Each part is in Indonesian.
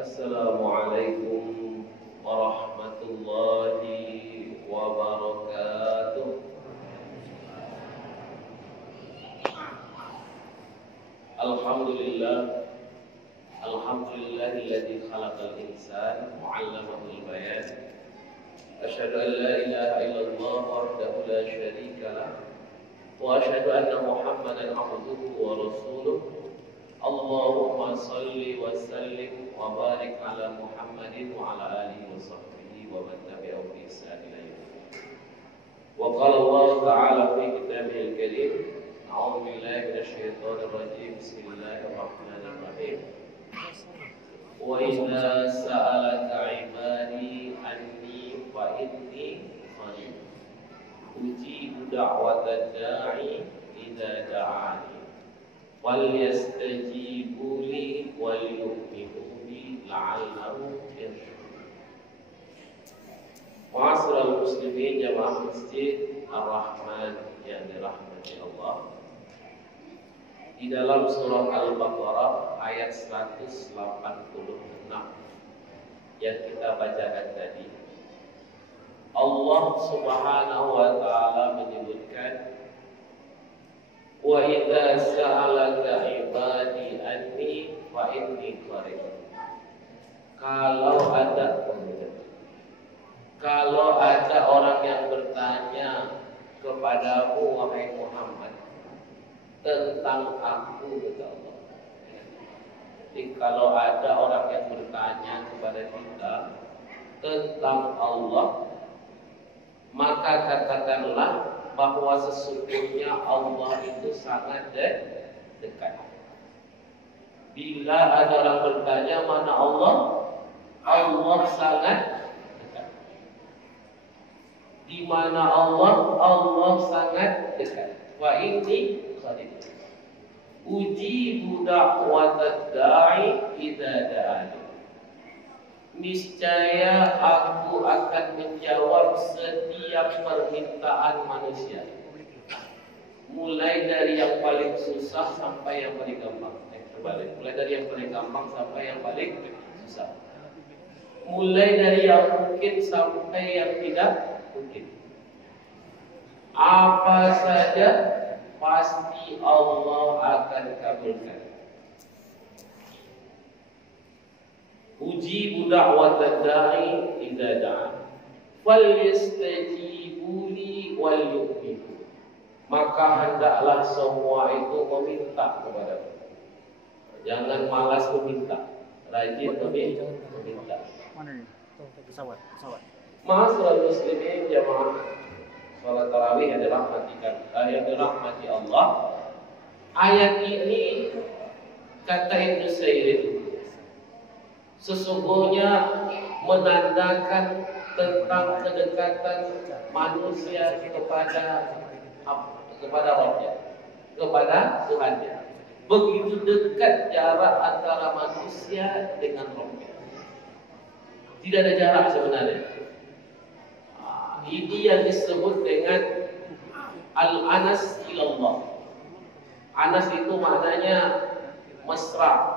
Assalamualaikum warahmatullahi wabarakatuh. Alhamdulillahilladzi khalaqal insana wa 'allamahul bayan. Asyhadu an la ilaha illallah wahdahu la syarika lah wa asyhadu anna Muhammadan 'abduhu wa rasuluh. Allahumma salli wa sallim wa barik ala Muhammadin wa ala alihi wa sahbihi wa man tabi'ahum bi ihsan ila yaumil. Wa qala Allah ta'ala fi kitabihil karim, a'udzu billahi minasy syaithanir rajim. Bismillahirrahmanirrahim. Wa idza sa'alaka 'ibadi anni fa inni qarib ujibu da'watad da'i idza da'ani wal yastajibu li wal yu'minu bi la'allahum yarshudun. Ma'asyiral muslimin jamaah Masjid Ar-Rahman yang dirahmati Allah. Di dalam surah Al-Baqarah ayat 186 yang kita bacakan tadi, Allah Subhanahu wa taala menyebutkan, wa idza sa'alaka ibadi anni fa inni qarib. Kalau ada orang yang bertanya kepadamu wahai Muhammad tentang aku, kata Allah. Jadi kalau ada orang yang bertanya kepada kita tentang Allah, maka katakanlah bahwa sesungguhnya Allah itu sangat dekat. Bila ada orang bertanya mana Allah, Allah sangat dekat. Di mana Allah, Allah sangat dekat. Wa inni qarib ujibu da'watad da'i idza da'ani. Niscaya aku akan menjawab setiap permintaan manusia, mulai dari yang paling susah sampai yang paling gampang. Mulai dari yang paling gampang sampai yang paling susah. Mulai dari yang mungkin sampai yang tidak mungkin. Apa saja pasti Allah akan kabulkan. Ujibu da'watad da'i idza da'a fal yastajibu li wal yu'minu. Maka hendaklah semua itu meminta kepadamu. Jangan malas meminta, rajin meminta. Mana ni? Pesawat. Ma'asyiral muslimin jamaah salat tarawih yang dirahmati Allah. Ayat ini kata Ibnu Sairin sesungguhnya menandakan tentang kedekatan manusia kepada Rabbnya, kepada Tuhannya. Begitu dekat jarak antara manusia dengan Rabbnya. Tidak ada jarak sebenarnya. Ini yang disebut dengan al-anas ilallah. Anas itu maknanya mesra.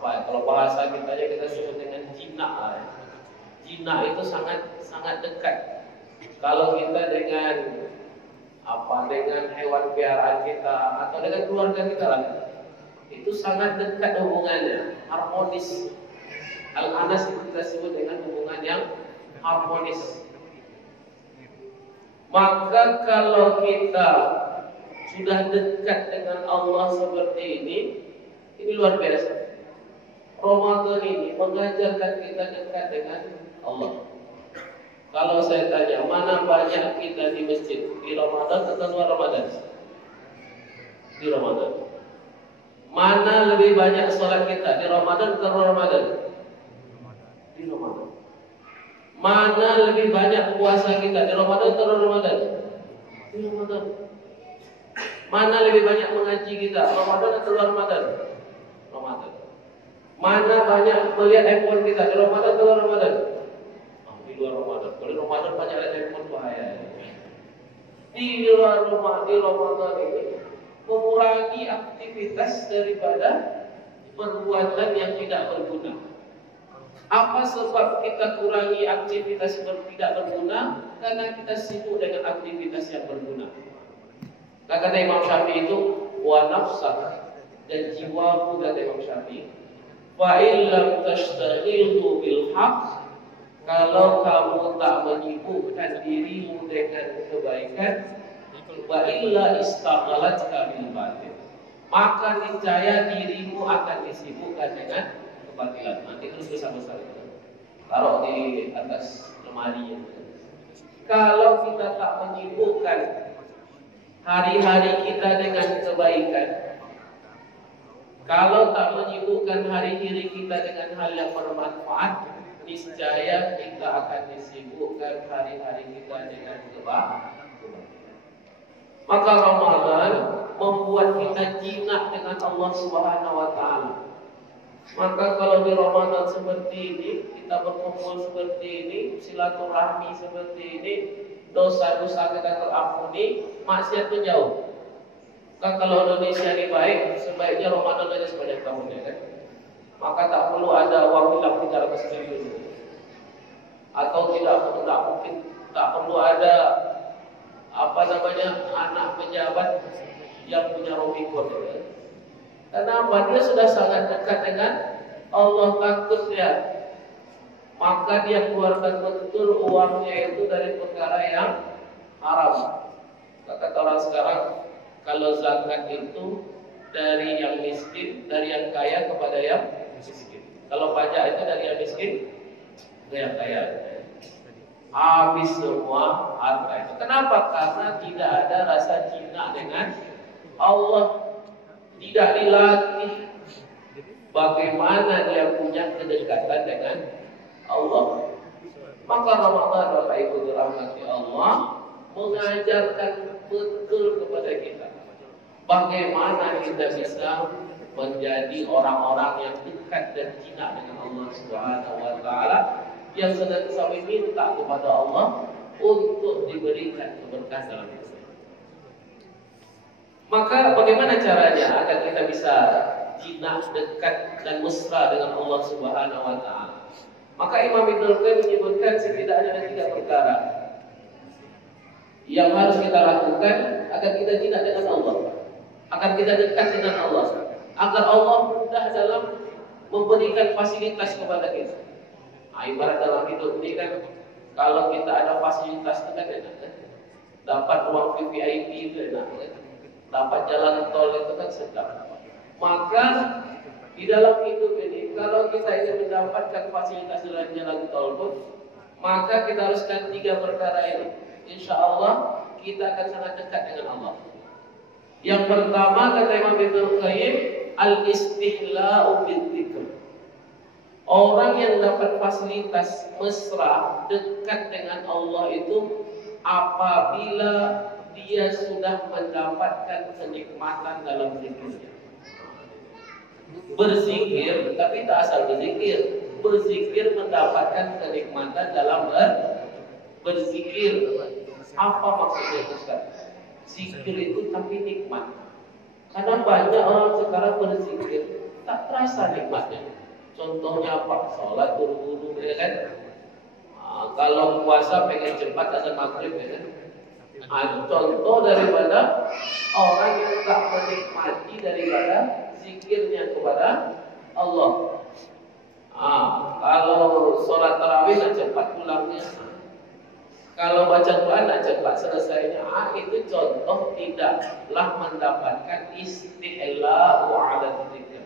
Kalau bahasa kita sebut dengan jinak. Jinak itu sangat dekat. Kalau kita dengan hewan piaraan kita atau dengan keluarga kita lah, itu sangat dekat hubungannya, harmonis. Al-anas itu kita sebut dengan hubungan yang harmonis. Maka kalau kita sudah dekat dengan Allah seperti ini luar biasa. Ramadan ini mengajarkan kita dekat dengan Allah. Kalau saya tanya, mana banyak kita di masjid di Ramadan atau luar Ramadan? Di Ramadan. Mana lebih banyak sholat kita di Ramadan atau luar Ramadan? Di Ramadan. Mana lebih banyak puasa kita di Ramadan atau luar Ramadan? Di Ramadan. Mana lebih banyak mengaji kita, Ramadan atau luar Ramadan? Ramadan. Mana banyak melihat handphone kita, di Ramadan atau luar Ramadan? Di luar Ramadan. Kalau di Ramadan banyak lihat handphone bahaya. Di Ramadan ini mengurangi aktivitas daripada perbuatan yang tidak berguna. Apa sebab kita kurangi aktivitas yang tidak berguna? Karena kita sibuk dengan aktivitas yang berguna. Kata Imam Syafi'i itu, wa nafsak, dan jiwaku, kata Imam Syafi'i, fa illam tashtaghilhu bil haqq, kalau kamu tak menyibukkan dirimu dengan kebaikan, wa illa istaghlatka bil batil, maka niscaya dirimu akan disibukkan dengan kebatilan. Nanti terus besar-besar itu taruh di atas lemari. Kalau kita tak menyibukkan hari-hari kita dengan kebaikan, kalau tak menyibukkan hari-hari kita dengan hal yang bermanfaat, niscaya kita akan disibukkan hari-hari kita dengan kebaikan. Maka Ramadan membuat kita jinak dengan Allah Subhanahu wa taala. Maka kalau di Ramadan seperti ini, kita berkumpul seperti ini, silaturahmi seperti ini, dosa-dosa kita terampuni, maksiat menjauh. Kan kalau Indonesia ini baik, sebaiknya Ramadan aja sebanyak tahunnya kan. Maka tak perlu ada uang hilang 300 triliun. Atau tidak mungkin tak perlu ada anak pejabat yang punya Robicon ya. Karena dia sudah sangat dekat dengan Allah, takut dia, maka dia keluarkan betul uangnya itu dari perkara yang haram. Kata orang sekarang, kalau zakat itu dari yang miskin, dari yang kaya kepada yang miskin. Kalau pajak itu dari yang miskin ke yang kaya. Habis semua harta itu. Kenapa? Karena tidak ada rasa cinta dengan Allah. Tidak dilatih bagaimana dia punya kedekatan dengan Allah. Maka Ramadan, Bapak Ibu dirahmati Allah, mengajarkan betul kepada kita bagaimana kita bisa menjadi orang-orang yang dekat dan cinta dengan Allah Subhanahu wa taala, yang senantiasa minta kepada Allah untuk diberikan keberkahan dalam hidup. Maka bagaimana caranya agar kita bisa jinak, dekat dan mesra dengan Allah Subhanahu wa taala? Maka Imam Ibnu Qayyim menyebutkan setidaknya ada 3 perkara yang harus kita lakukan agar kita jinak dengan Allah, agar kita dekat dengan Allah, agar Allah mudah dalam memberikan fasilitas kepada kita. Ibarat dalam hidup ini kan, kalau kita ada fasilitas itu kan enak kan? Dapat uang VVIP itu enak kan? Dapat jalan tol itu kan sedap. Maka di dalam hidup ini, kalau kita ingin mendapatkan fasilitas jalan tol pun, maka kita haruskan 3 perkara ini. Insya Allah kita akan sangat dekat dengan Allah. Yang pertama kata Imam Ibnu Qayyim, al-istihla'u bidzikr. Orang yang dapat fasilitas mesra, dekat dengan Allah itu apabila dia sudah mendapatkan kenikmatan dalam zikirnya. Berzikir, tapi tak asal berzikir. Berzikir mendapatkan kenikmatan dalam berzikir. Apa maksudnya Ustaz? Zikir itu tapi nikmat. Karena banyak orang sekarang berzikir tak terasa nikmatnya. Contohnya apa? Sholat buru-buru ya kan? Kalau puasa pengen cepat azan maghrib ya kan? Contoh daripada orang yang tak menikmati daripada zikirnya kepada Allah. Kalau sholat tarawih nak cepat pulangnya, kalau baca Quran nak cepat selesainya. Itu contoh tidaklah mendapatkan istihlau ala zikr.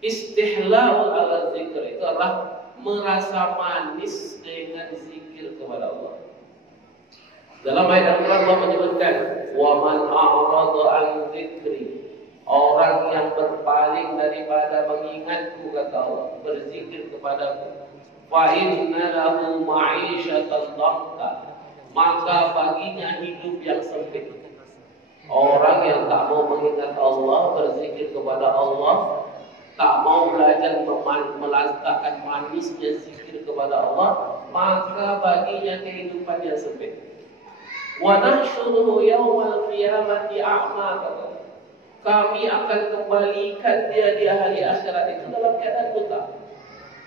Istihlau ala zikr itu adalah merasa manis dengan zikir kepada Allah. Dalam ayat Al-Quran Allah menyebutkan, wa man a'rada an dzikri, orang yang berpaling daripada mengingatku, kata Allah, berzikir kepadaku, fa inna lahu ma'isyatan dhanka, maka baginya hidup yang sempit. Orang yang tak mau mengingat Allah, berzikir kepada Allah, tak mau belajar melantakkan manisnya zikir kepada Allah, maka baginya kehidupan yang sempit. Wa nahsyuruhu yaumal qiyamati a'ma, kami akan kembalikan dia di hari akhirat itu dalam keadaan buta.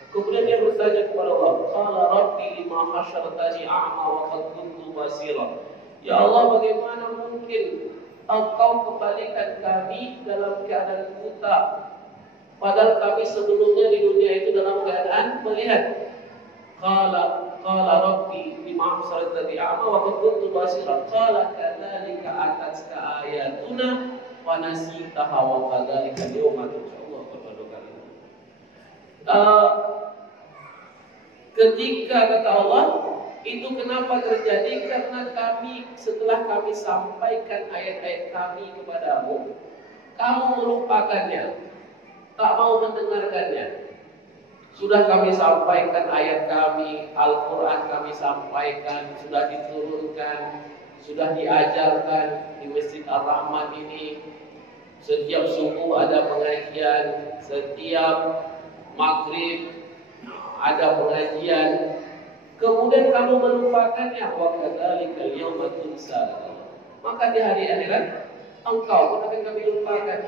Kemudian dia bertanya kepada Allah, qala rabbi lima hasyartani a'ma wa qad kuntu basira. Ya Allah, bagaimana mungkin Engkau kembalikan kami dalam keadaan buta, padahal kami sebelumnya di dunia itu dalam keadaan melihat. Qala rabbi bima hasyartani a'ma wa qad kuntu basira. Qala kadzalika atatka ayatuna wa nasitaha wa kadzalika al-yawma tunsa. Ketika kata Allah itu kenapa terjadi, karena kami setelah kami sampaikan ayat-ayat kami kepadamu, kamu melupakannya, tak mau mendengarkannya. Sudah kami sampaikan ayat kami, Al-Quran kami sampaikan, sudah diturunkan, sudah diajarkan di Masjid Ar-Rahman ini. Setiap subuh ada pengajian, setiap maghrib ada pengajian, kemudian kamu melupakannya. Wa kadzalika al-yawma tunsa. Maka di hari akhirat engkau akan kami lupakan,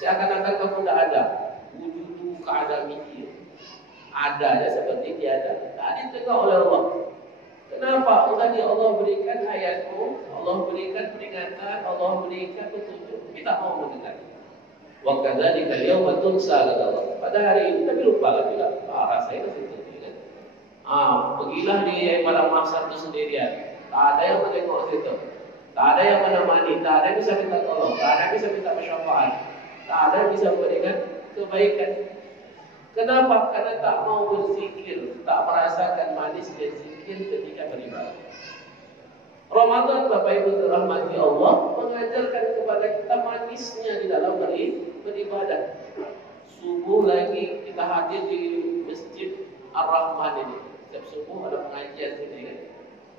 seakan-akan kamu tidak ada. Wujudu ka'adamiyah, adanya seperti tiada, tak dicegah oleh Allah. Kenapa? Tadi Allah berikan ayatmu, Allah berikan peringatan, Allah berikan petunjuk, kita mau mendengar. Wa kadzalika al-yawma tunsa, kata Allah. Pada hari ini tapi lupa lagi lah. Rasanya ke situ kan. Pergilah di padang mahsyar itu sendirian. Tak ada yang menengok situ. Tak ada yang menemani, tak ada yang bisa minta tolong, tak ada yang bisa minta syafaat, tak ada yang bisa memberikan kebaikan. Kenapa? Karena tak mau berzikir, tak merasakan manis dan zikir ketika beribadah. Ramadan, Bapak Ibu dirahmati Allah, mengajarkan kepada kita manisnya di dalam beribadah. Subuh lagi kita hadir di Masjid Ar-Rahman ini. Setiap subuh ada pengajian sini kan.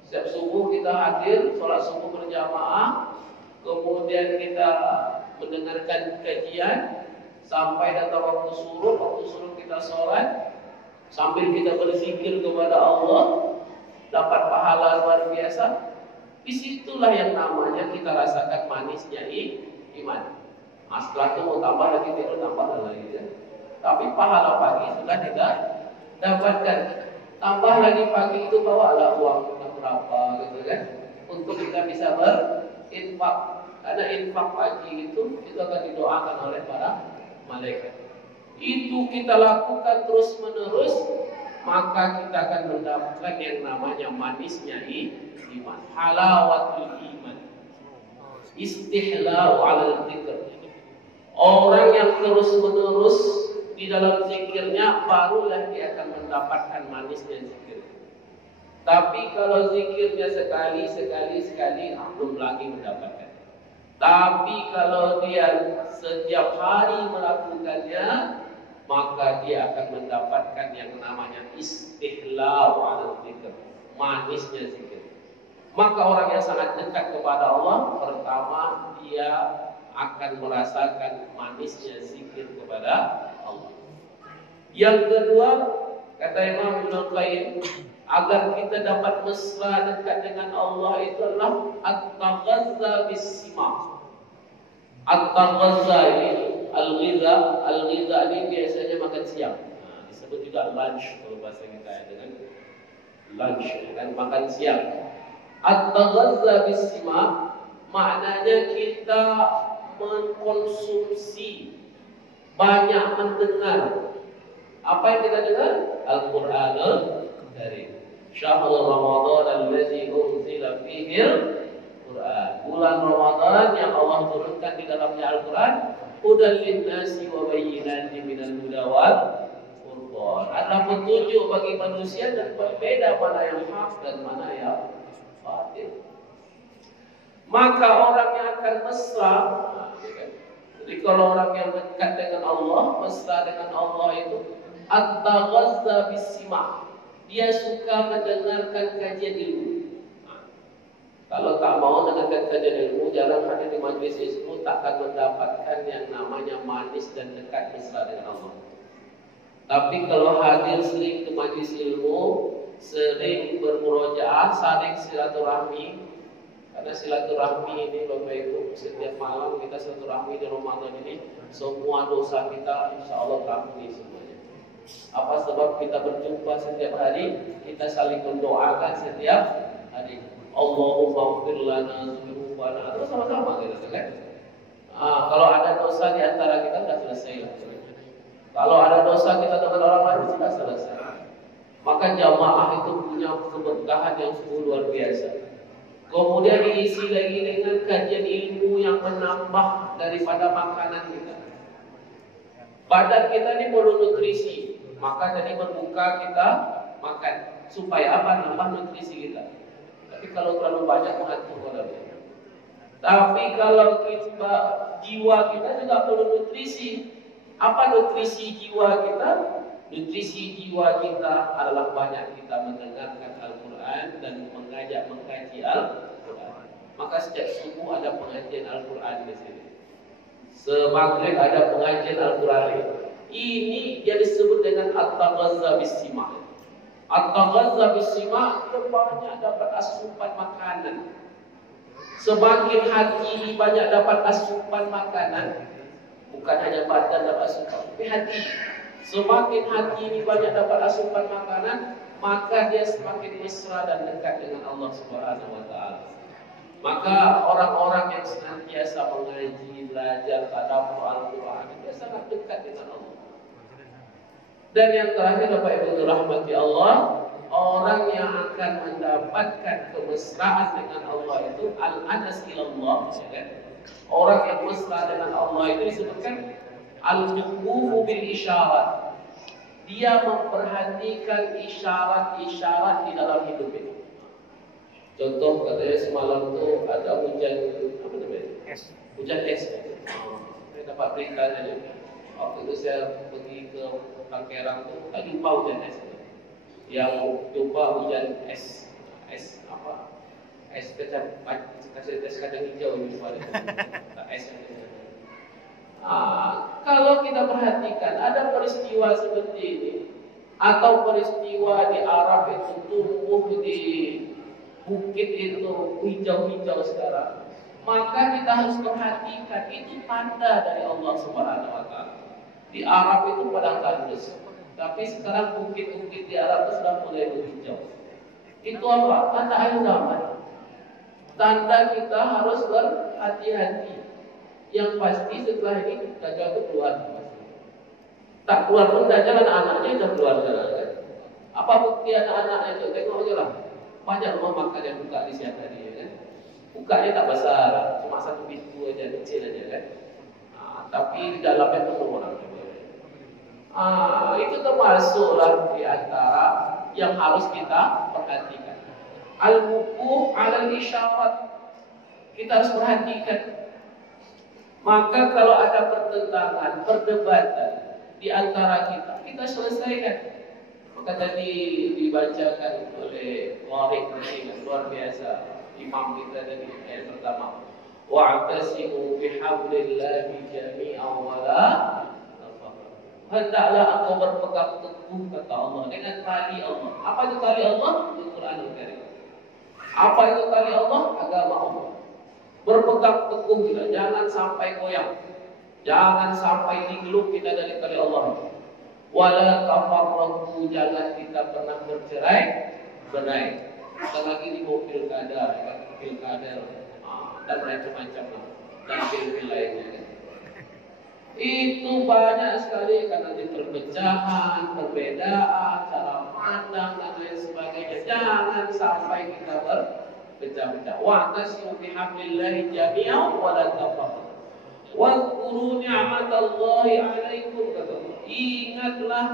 Setiap subuh kita hadir, sholat subuh berjamaah, kemudian kita mendengarkan kajian sampai datang waktu suruh kita sholat, sambil kita berzikir kepada Allah, dapat pahala luar biasa. Disitulah yang namanya kita rasakan manisnya iman. Setelah itu mau tambah lagi, tidur tambah lagi ya. Tapi pahala pagi sudah tidak dapatkan. Tambah lagi pagi itu bawalah uang berapa gitu kan, untuk kita bisa berinfak. Karena infak pagi itu akan didoakan oleh para malaikat. Itu kita lakukan terus menerus, maka kita akan mendapatkan yang namanya manisnya iman, halawatul iman, istihlau ala dzikr. Orang yang terus menerus di dalam zikirnya, barulah dia akan mendapatkan manisnya zikir. Tapi kalau zikirnya sekali belum lagi mendapatkan. Tapi kalau dia setiap hari melakukannya, maka dia akan mendapatkan yang namanya istihlau ala dzikr, manisnya zikir. Maka orang yang sangat dekat kepada Allah, pertama dia akan merasakan manisnya zikir kepada Allah. Yang kedua, kata Imam Ibnu Qayyim, agar kita dapat mesra dekat dengan Allah itu adalah at-taghazza bis-sima. At-taghazza ini al-ghiza ini biasanya makan siang. Disebut juga lunch kalau bahasa kita ya, dengan lunch kan, makan siang. At-taghazza bis-sima maknanya kita mengkonsumsi, banyak mendengar. Apa yang kita dengar? Al-Qur'anul Karim. Syahrul Ramadan allazi unzila fihi al-Qur'an. Bulan Ramadan yang Allah turunkan di dalamnya Al-Qur'an, hudal lin-nasi wa bayyinatin minal huda wal furqan. Adalah petunjuk bagi manusia dan berbeda mana yang hak dan mana yang batil. Maka orang yang akan mesra, jadi kalau orang yang dekat dengan Allah, mesra dengan Allah itu at-taghazza bis-sima'. Dia suka mendengarkan kajian ilmu. Kalau tak mau mendengarkan kajian ilmu, jarang hadir di majelis ilmu, tak akan mendapatkan yang namanya manis dan dekat mesra dengan Allah. Tapi kalau hadir sering ke majelis ilmu, sering bermurojaah, saling silaturahmi. Karena silaturahmi ini Bapak Ibu, setiap malam kita silaturahmi di Ramadan ini, semua dosa kita insya Allah terampuni semuanya. Apa Sebab kita berjumpa setiap hari, kita saling mendoakan setiap hari. Allahumma ighfir lana dzunubana. Terus sama-sama gitu kan. Kalau ada dosa di antara kita sudah selesai. Kalau ada dosa kita dengan orang lain sudah selesai. Maka jamaah itu punya keberkahan yang sungguh luar biasa. Kemudian diisi lagi dengan kajian ilmu yang menambah daripada makanan kita. Badan kita ini perlu nutrisi, maka jadi berbuka kita makan supaya apa? Nambah nutrisi kita. Tapi kalau terlalu banyak menghancur badannya. Tapi kalau kita, jiwa kita juga perlu nutrisi. Apa nutrisi jiwa kita? Nutrisi jiwa kita adalah banyak kita mendengarkan Al-Quran dan mengajak mengkaji Al-Quran. Maka sejak subuh ada pengajian Al-Quran di sini. Semaghrib ada pengajian Al-Quran. Ini yang disebut dengan at-taghazza bis-sima'. At-taghazza bis-sima' banyak dapat asupan makanan. Semakin hati banyak dapat asupan makanan, bukan hanya badan dapat asupan, tapi hati. Semakin hati ini banyak dapat asupan makanan, maka dia semakin mesra dan dekat dengan Allah Subhanahu wa taala. Maka orang-orang yang senantiasa mengaji, belajar tadabbur Al-Qur'an, dia sangat dekat dengan Allah. Dan yang terakhir Bapak Ibu rahmati Allah, orang yang akan mendapatkan kemesraan dengan Allah itu al-anas ilallah, ya kan? Orang yang mesra dengan Allah itu disebutkan al-wuqufu bil isyarat. Dia memperhatikan isyarat-isyarat di dalam hidup ini. Contoh katanya semalam tuh ada hujan apa namanya? Hujan es. Saya dapat beritanya. Waktu itu saya pergi ke Tangkerang tuh, tak jumpa hujan es. Yang jumpa hujan es apa? Es kacang hijau itu ada. Es. Kalau kita perhatikan ada peristiwa seperti ini atau peristiwa di Arab itu tumbuh di bukit itu hijau-hijau sekarang, maka kita harus perhatikan itu tanda dari Allah Subhanahu wa taala. Di Arab itu padang tandus, tapi sekarang bukit-bukit di Arab itu sudah mulai berhijau. Itu apa? Tanda akhir zaman. Tanda kita harus berhati-hati. Yang pasti setelah ini Dajjal itu keluar. Tak keluar pun Dajjal, anak-anaknya sudah keluar sekarang. Apa bukti anak-anaknya itu? Tengok aja lah. Banyak rumah makan yang buka di siang hari, ya kan? Bukanya tak besar, cuma satu pintu aja, kecil aja kan. Tapi di dalamnya penuh orang. Itu termasuklah di antara yang harus kita perhatikan. Al-wuquf 'alal isyarat. Kita harus perhatikan. Maka kalau ada pertentangan, perdebatan di antara kita selesaikan. Maka tadi dibacakan oleh Warid yang luar biasa, imam kita tadi ayat pertama. Wa'tasimu bihablillahi jami'an wa la tafarraqu. Hendaklah engkau berpegang teguh kata Allah dengan tali Allah. Apa itu tali Allah? Al-Qur'anul Karim. Apa itu tali Allah? Agama Allah. Berpegang teguh kita, jangan sampai goyang, jangan sampai linglung kita dari tali Allah. Wala tafarraqu, jangan kita pernah bercerai-berai. Kita lagi di pilkada, dan macam-macam dan pil-pil lainnya. Itu banyak sekali karena di perpecahan, perbedaan, cara pandang dan lain sebagainya. Jangan sampai kita berpecah-pecah. Wa'tasimu bihablillahi jami'an wa la tafarraqu. Wadhkuru ni'matallahi 'alaikum, kata Allah. Ingatlah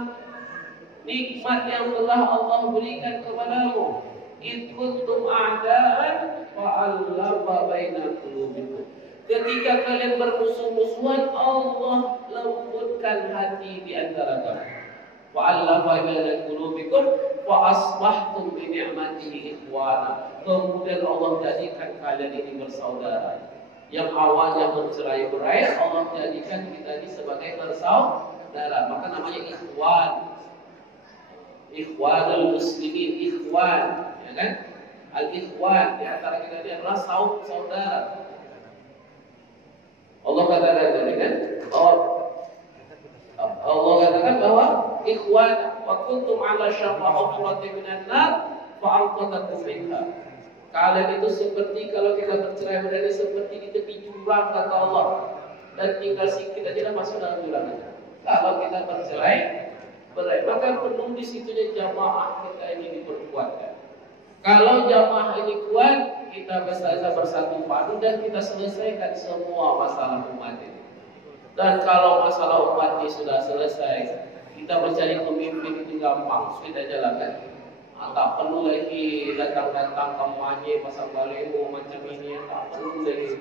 nikmat yang telah Allah berikan kepadamu. Id kuntum a'da'an fa'allafa baina qulubikum. Ketika kalian bermusuh-musuhan, Allah lembutkan hati di antara kamu. Fa'allafa baina qulubikum wa asbahtum bi ni'matihi ikhwana. Kemudian Allah jadikan kalian ini bersaudara. Yang awalnya bercerai-berai, Allah jadikan kita ini sebagai bersaudara. Maka namanya ikhwan. Ikhwanul muslimin, ikhwan, ya kan? Al-ikhwan di antara kita ini adalah saudara. Allah katakan tadi kan, Allah katakan bahwa ikhwana wa kuntum ala syafa hufratin minan nar fa anqadhakum minha. Kalian itu seperti kalau kita bercerai berai seperti di tepi jurang kata Allah, dan tinggal sedikit aja masuk dalam jurang. Kalau kita bercerai berai, maka perlu di situnya jamaah kita ini diperkuatkan. Kalau jamaah ini kuat, kita bisa bersatu padu dan kita selesaikan semua masalah umat ini. Dan kalau masalah umat ini sudah selesai, kita mencari pemimpin itu gampang, kita jalankan. Tak perlu lagi datang-datang kampanye pasang baliho macam ini, tak perlu lagi.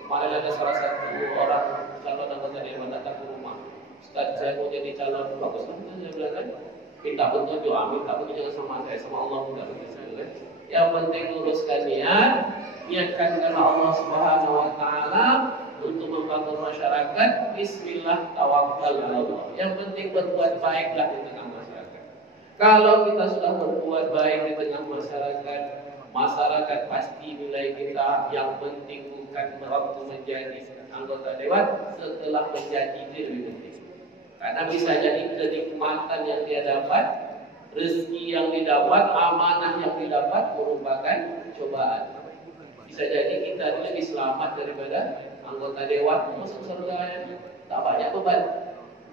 Kemarin ada salah satu orang calon anggota dewan datang ke rumah. Ustaz, saya mau jadi calon, bagus kan? Saya bilang kan, minta petunjuk, amin, tak perlu jangan sama saya, sama Allah mudah begitu kan. Yang penting luruskan niat, niatkan karena Allah Subhanahu Wa Taala untuk membangun masyarakat. Bismillah tawakal Allah. Yang penting berbuat baiklah di tengah masyarakat. Kalau kita sudah berbuat baik di tengah masyarakat, masyarakat pasti nilai kita. Yang penting bukan waktu menjadi anggota dewan, setelah menjadi itu lebih penting. Karena bisa jadi kenikmatan yang dia dapat, rezeki yang didapat, amanah yang didapat merupakan cobaan. Bisa jadi kita lebih selamat daripada anggota dewan masuk surga yang tak banyak beban.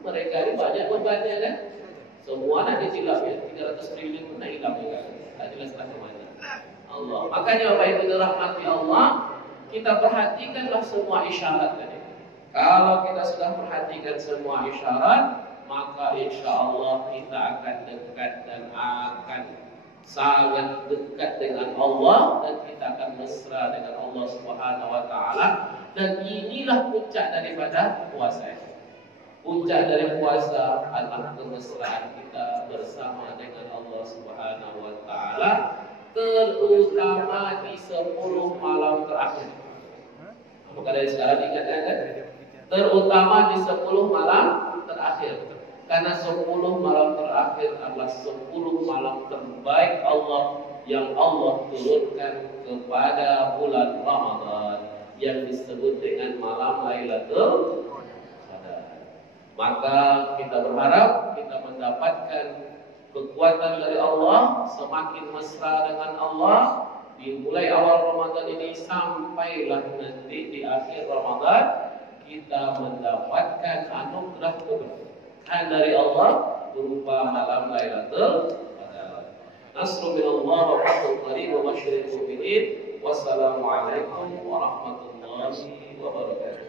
Mereka ini banyak bebannya kan. Semua nak dicilap ya, 300 triliun pun nak hilang juga. Tak jelas tak kemana. Allah. Makanya Bapak Ibu dirahmati Allah, kita perhatikanlah semua isyarat tadi. Kalau kita sudah perhatikan semua isyarat, maka insya Allah kita akan dekat dan akan sangat dekat dengan Allah, dan kita akan mesra dengan Allah Subhanahu Wa Taala. Dan inilah puncak daripada puasa. Puncak dari puasa adalah kemesraan kita bersama dengan Allah Subhanahu Wa Taala, terutama di 10 malam terakhir. Maka dari sekarang ingatkan kan? Terutama di 10 malam terakhir. Karena 10 malam terakhir adalah 10 malam terbaik Allah yang Allah turunkan kepada bulan Ramadan, yang disebut dengan malam Lailatul Qadar. Maka kita berharap kita mendapatkan kekuatan dari Allah, semakin mesra dengan Allah dimulai awal Ramadan ini sampailah nanti di akhir Ramadan kita mendapatkan anugerah keberkahan dari Allah berupa malam Lailatul Qadar. Nasrul minallah wa fathul qarib wa basyiril mu'minin. Wassalamualaikum warahmatullahi wabarakatuh.